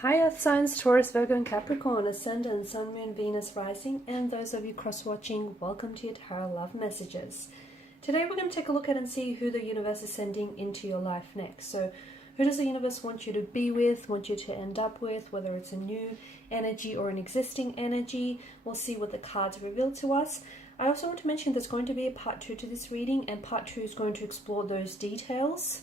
Hi Earth signs, Taurus, Virgo and Capricorn, Ascendant, Sun, Moon, Venus, Rising, and those of you cross-watching, welcome to your Tarot Love Messages. Today we're going to take a look at and see who the universe is sending into your life next. So who does the universe want you to be with, want you to end up with, whether it's a new energy or an existing energy. We'll see what the cards reveal to us. I also want to mention there's going to be a part 2 to this reading, and part 2 is going to explore those details,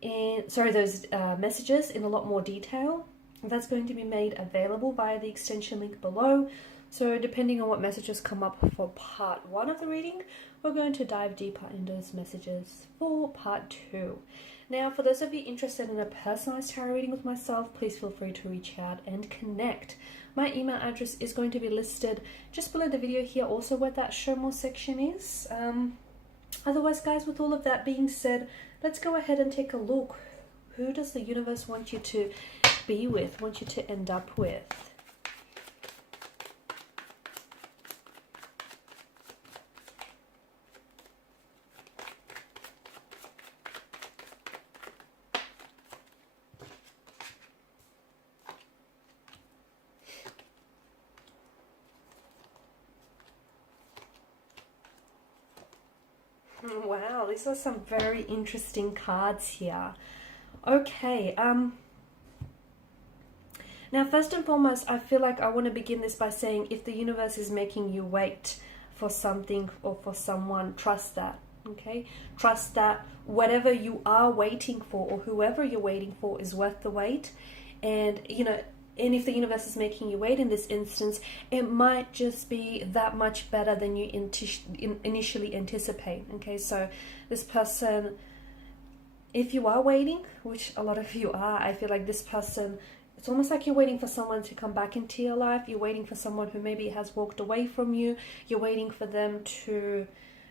those messages in a lot more detail. That's going to be made available via the extension link below. So depending on what messages come up for part 1 of the reading, we're going to dive deeper into those messages for part 2. Now, for those of you interested in a personalized tarot reading with myself, please feel free to reach out and connect. My email address is going to be listed just below the video here, also where that show more section is. Otherwise, guys, with all of that being said, let's go ahead and take a look. Who does the universe want you to be with, want you to end up with? Wow, these are some very interesting cards here. Okay, now first and foremost, I feel like I want to begin this by saying if the universe is making you wait for something or for someone, trust that, okay? Trust that whatever you are waiting for or whoever you're waiting for is worth the wait. And, you know, and if the universe is making you wait in this instance, it might just be that much better than you initially anticipate, okay? So this person, if you are waiting, which a lot of you are, I feel like this person, it's almost like you're waiting for someone to come back into your life. You're waiting for someone who maybe has walked away from you. You're waiting for them to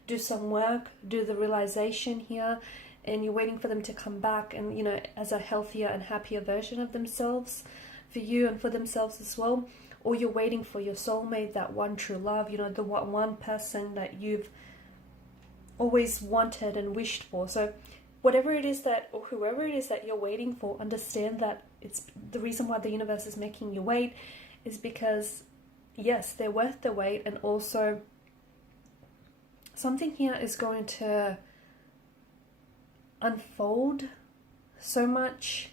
do some work, do the realization here, and you're waiting for them to come back and, you know, as a healthier and happier version of themselves for you and for themselves as well. Or you're waiting for your soulmate, that one true love, you know, the one person that you've always wanted and wished for. So whatever it is that, or whoever it is that you're waiting for, understand that it's the reason why the universe is making you wait is because, yes, they're worth the wait, and also something here is going to unfold so much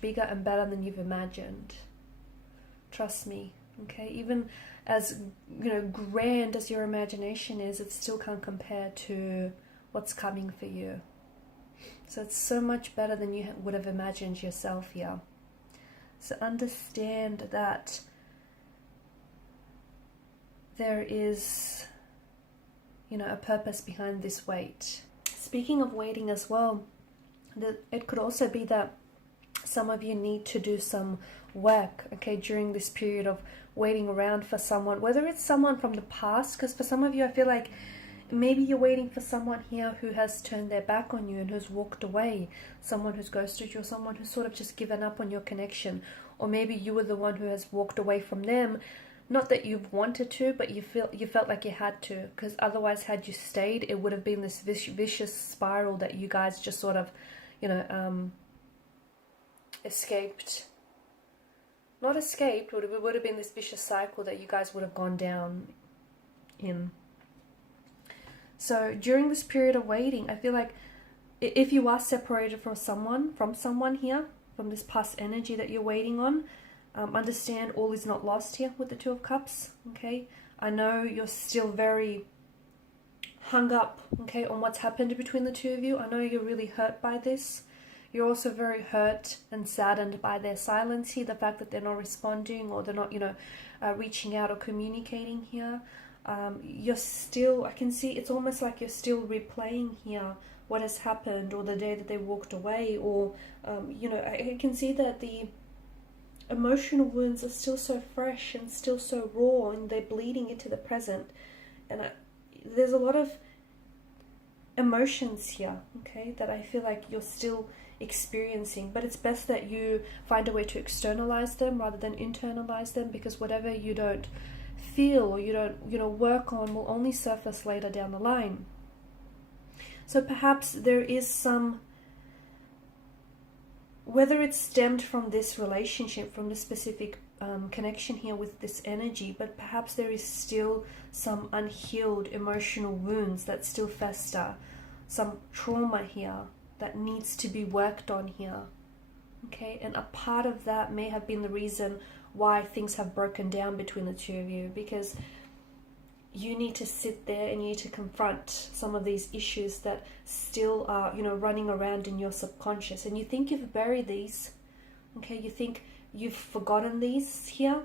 bigger and better than you've imagined. Trust me, okay? Even as, you know, grand as your imagination is, it still can't compare to what's coming for you. So it's so much better than you would have imagined yourself here. So understand that there is, you know, a purpose behind this wait. Speaking of waiting as well, it could also be that some of you need to do some work, okay, during this period of waiting around for someone, whether it's someone from the past, because for some of you, I feel like maybe you're waiting for someone here who has turned their back on you and who's walked away, someone who's ghosted you, or someone who's sort of just given up on your connection. Or maybe you were the one who has walked away from them, not that you've wanted to, but you felt like you had to, because otherwise, had you stayed, it would have been this vicious spiral that you guys just sort of, you know, escaped. Not escaped, but it would have been this vicious cycle that you guys would have gone down in. So during this period of waiting, I feel like if you are separated from someone here, from this past energy that you're waiting on, understand all is not lost here with the Two of Cups, okay? I know you're still very hung up, okay, on what's happened between the two of you. I know you're really hurt by this. You're also very hurt and saddened by their silence here, the fact that they're not responding or they're not, you know, reaching out or communicating here. You're still, I can see, it's almost like you're still replaying here what has happened, or the day that they walked away, or, you know, I can see that the emotional wounds are still so fresh and still so raw, and they're bleeding into the present. And there's a lot of emotions here, okay, that I feel like you're still experiencing, but it's best that you find a way to externalize them rather than internalize them, because whatever you don't feel or you don't, you know, work on will only surface later down the line. So perhaps there is some whether it's stemmed from this relationship, from this specific connection here with this energy, but perhaps there is still some unhealed emotional wounds that still fester, some trauma here that needs to be worked on here. Okay, and a part of that may have been the reason why things have broken down between the two of you, because you need to sit there and you need to confront some of these issues that still are, you know, running around in your subconscious. And you think you've buried these, okay? You think you've forgotten these here,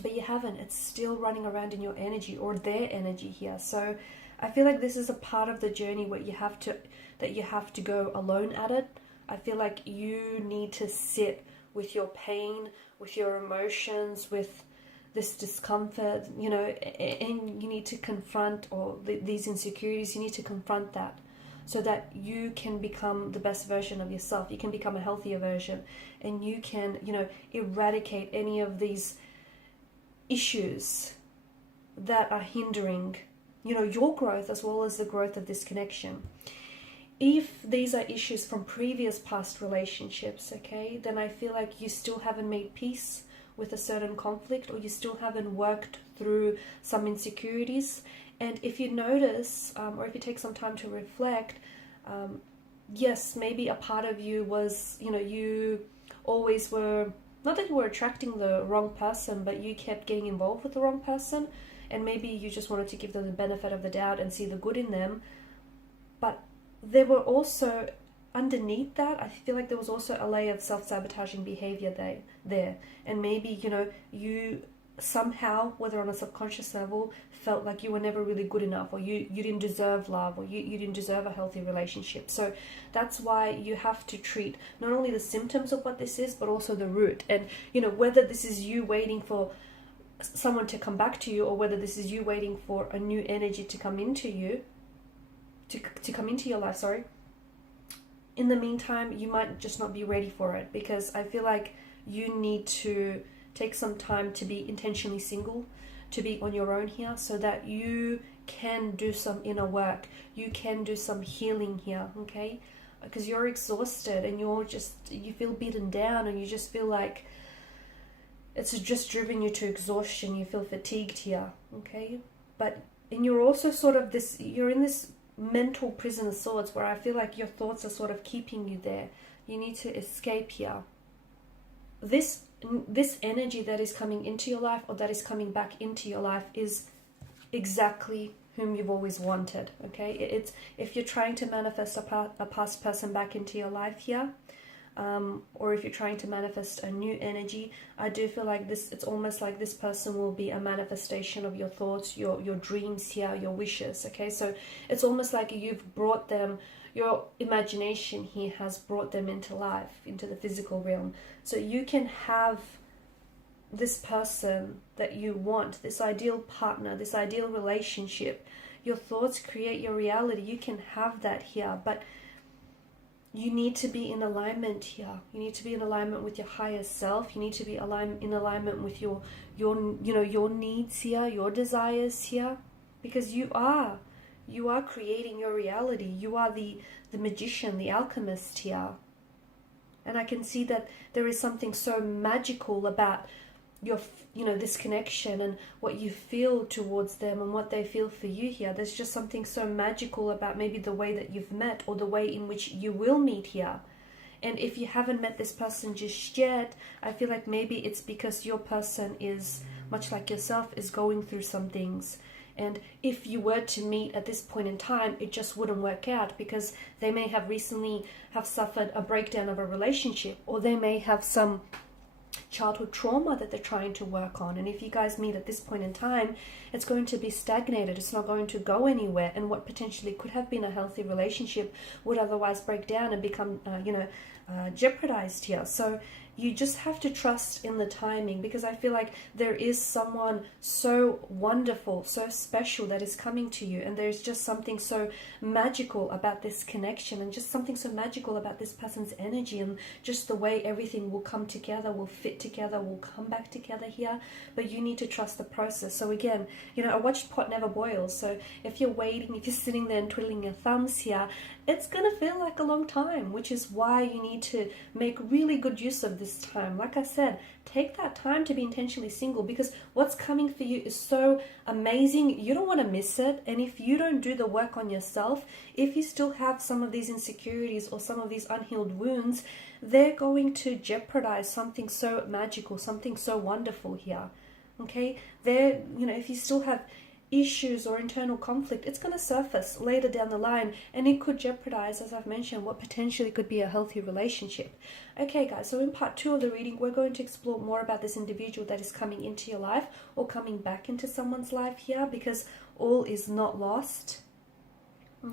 but you haven't. It's still running around in your energy, or their energy here. So I feel like this is a part of the journey where you have to go alone at it. I feel like you need to sit with your pain, with your emotions, with this discomfort, you know, and you need to confront these insecurities. You need to confront that so that you can become the best version of yourself. You can become a healthier version, and you can, you know, eradicate any of these issues that are hindering, you know, your growth as well as the growth of this connection. If these are issues from previous past relationships, okay, then I feel like you still haven't made peace with a certain conflict, or you still haven't worked through some insecurities. And if you notice, or if you take some time to reflect, yes, maybe a part of you was, you know, you always were, not that you were attracting the wrong person, but you kept getting involved with the wrong person, and maybe you just wanted to give them the benefit of the doubt and see the good in them. But there were also, underneath that, I feel like there was also a layer of self-sabotaging behavior there. And maybe, you know, you somehow, whether on a subconscious level, felt like you were never really good enough, or you didn't deserve love, or you didn't deserve a healthy relationship. So that's why you have to treat not only the symptoms of what this is, but also the root. And, you know, whether this is you waiting for someone to come back to you, or whether this is you waiting for a new energy to come into you, to come into your life, sorry. In the meantime, you might just not be ready for it, because I feel like you need to take some time to be intentionally single, to be on your own here, so that you can do some inner work, you can do some healing here, okay? Because you're exhausted and you feel beaten down, and you just feel like it's just driven you to exhaustion. You feel fatigued here, okay? And you're also sort of you're in this mental prison of sorts, where I feel like your thoughts are sort of keeping you there. You need to escape here. This energy that is coming into your life, or that is coming back into your life, is exactly whom you've always wanted, okay? It's if you're trying to manifest a past person back into your life here, or if you're trying to manifest a new energy, I do feel like it's almost like this person will be a manifestation of your thoughts, your dreams here, your wishes, okay? So it's almost like you've brought them, your imagination here has brought them into life, into the physical realm. So you can have this person that you want, this ideal partner, this ideal relationship. Your thoughts create your reality. You can have that here, but you need to be in alignment here. You need to be in alignment with your higher self. You need to be in alignment with your needs here, your desires here, because you are creating your reality. You are the magician, the alchemist here. And I can see that there is something so magical about this connection, and what you feel towards them and what they feel for you here. There's just something so magical about maybe the way that you've met, or the way in which you will meet here. And if you haven't met this person just yet, I feel like maybe it's because your person is, much like yourself, is going through some things. And if you were to meet at this point in time, it just wouldn't work out, because they may have recently suffered a breakdown of a relationship, or they may have some childhood trauma that they're trying to work on. And if you guys meet at this point in time, it's going to be stagnated. It's not going to go anywhere. And what potentially could have been a healthy relationship would otherwise break down and become, jeopardized here. So you just have to trust in the timing, because I feel like there is someone so wonderful, so special that is coming to you, and there's just something so magical about this connection, and just something so magical about this person's energy, and just the way everything will come together, will fit together, will come back together here. But you need to trust the process. So again, a watched pot never boils. So if you're waiting, if you're sitting there and twiddling your thumbs here, it's going to feel like a long time, which is why you need to make really good use of this time. Like I said, take that time to be intentionally single, because what's coming for you is so amazing. You don't want to miss it. And if you don't do the work on yourself, if you still have some of these insecurities or some of these unhealed wounds, they're going to jeopardize something so magical, something so wonderful here. Okay, there, if you still have issues or internal conflict, it's going to surface later down the line, and it could jeopardize, as I've mentioned, what potentially could be a healthy relationship. Okay guys, so in part 2 of the reading, we're going to explore more about this individual that is coming into your life or coming back into someone's life here, because all is not lost.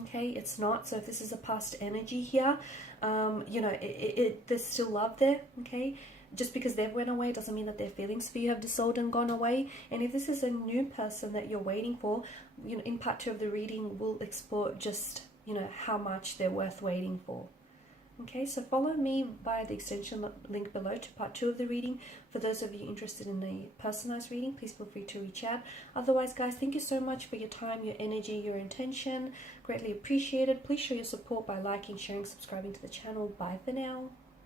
Okay, it's not. So if this is a past energy here, there's still love there. Okay, just because they've went away doesn't mean that their feelings for you have dissolved and gone away. And if this is a new person that you're waiting for, in part 2 of the reading, we'll explore just, how much they're worth waiting for. Okay, so follow me via the extension link below to part 2 of the reading. For those of you interested in a personalized reading, please feel free to reach out. Otherwise, guys, thank you so much for your time, your energy, your intention. Greatly appreciated. Please show your support by liking, sharing, subscribing to the channel. Bye for now.